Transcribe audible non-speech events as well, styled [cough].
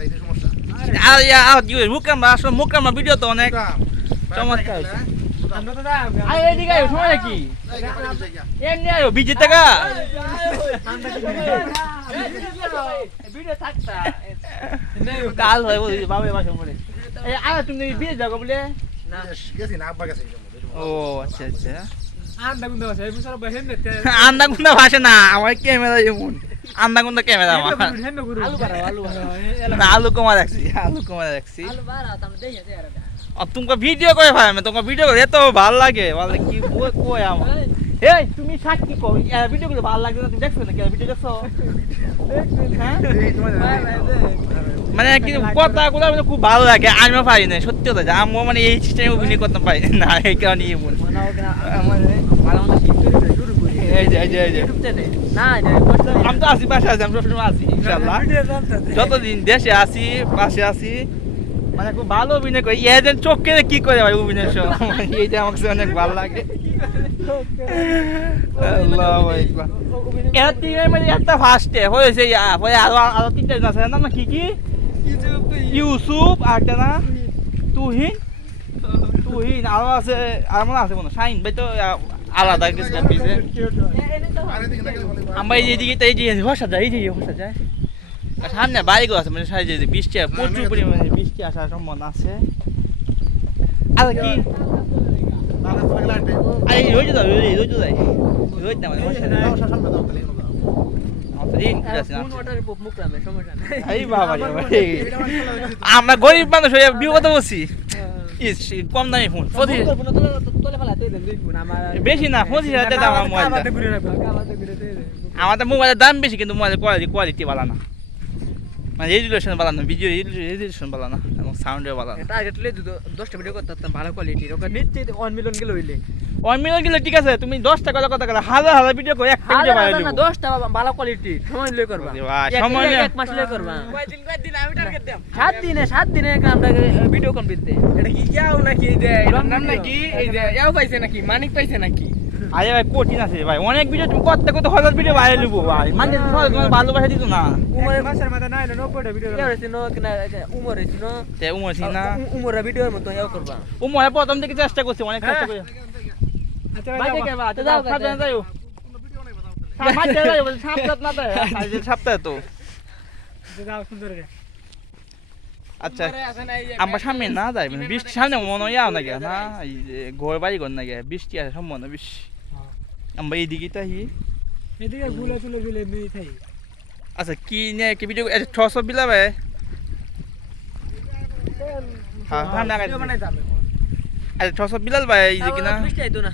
সমস্যা মুকাম ভিডিও তো অনেক চমৎকার। আরে এদিকে আয় সময় কি এমনি আয় বিজে টাকা কাল হয় বলি বাবা বাসা বলে আরে তুমি বিয়ে যাও বলে গেছি না আব্বা গেছে। ও আচ্ছা আচ্ছা। আন্দা গুন্দা আছে এই বুসার বহেন দেখতে আন্দা কুন্দা ভাসে না আমার ক্যামেরা এমন আন্দা কুন্দা ক্যামেরা আমার। আলু বাড়া না আলু কমা রাখছি আলু কমা রাখছি আর তোমাকে ভিডিও করে ভাই আমি তোমাকে ভিডিও করে এত ভালো লাগে। ভালো কি কয় কই আমার? এই তুমি সাক্ষী কো ভিডিও গুলো ভালো লাগে না তুমি দেখছ না ভিডিও দেখছ? হ্যাঁ? মানে কি কথাগুলো মানে খুব ভালো লাগে আমিও পারি না সত্যি কথা যে আমি মানে এই সিস্টেমে অভিনয় করতে পারি না এই কারণে এমন হোক না ভালো মতো শিফট করে শুরু করি। এই যে এই যে এই যে। ইউটিউব চ্যানেল না এটা করতে আমি তো আছি পাশে আছি আমি সবসময় আছি ইনশাল্লাহ যতদিন দেশে আছি পাশে আছি মানে খুব ভালো অভিনয় করি। এদের চোখ কেড়ে কি করে ভাই অভিনয় সময় এইটা আমার কাছে অনেক ভালো লাগে। এরা তিনের মানে একটা ফার্স্টে হয়েছে পরে আরও আরও তিনটা আছে। না কি কি? ইউসুফ আর না? তুহিন। তুহিন? আরও আছে আর মনে আছে কোনো? শাইন ভাই তো আলাদা কিছু পিছে দিকে আমরা এই যে এদিকে তো এই যে বসা যায় এই যে বসা যায়। সামনে বাইকও আছে মানে সাইডে যে বৃষ্টি প্রচুর পরিমাণে বৃষ্টি আসার সম্ভাবনা আছে? আর কি? আর রোজ রোজ রোজ না মানে সমস্যা নাই। আমরা গরিব মানুষ হয়ে বিপদ বসি ইস কম দামি ফোন পঁচিশ। ফোন তোলে তোলে ফেলা তুই দেন দুই ফোন আমার বেশি না পঁচিশ হাজার টাকা আমার আমাদের ঘুরে রাখব কামাতে ঘুরে তুই দে আমাদের মোবাইলের দাম বেশি কিন্তু মোবাইলের কোয়ালিটি কোয়ালিটি ভালো না। মানে রেজুলেশন ভালো না ভিডিও রেজুলেশন ভালো না এবং সাউন্ডেও ভালো না। টার্গেট লে দুটো 10টা ভিডিও করতে পারতাম ভালো কোয়ালিটির ওকে নিচে 1 মিলিয়ন গেল হইলে। ওয়ান মিলিয়ন গেলে ঠিক আছে তুমি দশ টাকা কথা গেলে হাজার হাজার ভিডিও করে একটা ভিডিও বানাই না দেবো। 10টা ভালো কোয়ালিটি সময় লই করবা। সময় এক- এক মাস লই করবা। কয়দিন কয়দিন আমি টার্গেট দাম সাত দিনে সাত দিনে আমরা ভিডিও কমপ্লিট দে এটা কি ইয়াও নাকি এই যে নাম নাকি? এই যে ইয়াও পাইছে নাকি মানিক পাইছে নাকি? আরে ভাই কঠিন আছে ভাই। অনেক ভিডিও তুমি করতে করতে হাজার ভিডিও বাইরে ভাই। মানে তোমার ভালোবাসা দিত না। উমরের মাথা নাই না 90টা ভিডিও ইয়ার হইছে নো উমর হইছে তে উমর সিং না? উমর ভিডিওর মতো করবা। উমর প্রথম থেকে চেষ্টা করছে অনেক চেষ্টা করে। আচ্ছা ভাই ভাই দেখে বা তো যাও, যাও সাবধানে যাও। যাও সামাজ যাও না দেয়। [laughs] আজ তো। যাও সুন্দর রে আচ্ছা আমরা সামনে না যাই মানে বৃষ্টি সামনে মনে হয় না? গে না ঘর বাড়ি ঘর না গে বৃষ্টি আছে সম্ভাবনা বেশি আমরা এইদিকে তাই এদিকে গুলা চুলে চুলে মেয়ে থাই। আচ্ছা কি নিয়ে কি ভিডিও আচ্ছা ছশো বিলাবে? হ্যাঁ বানাই যাবে আচ্ছা বিলাল ভাই এই যে কিনা? বৃষ্টি আইতো না।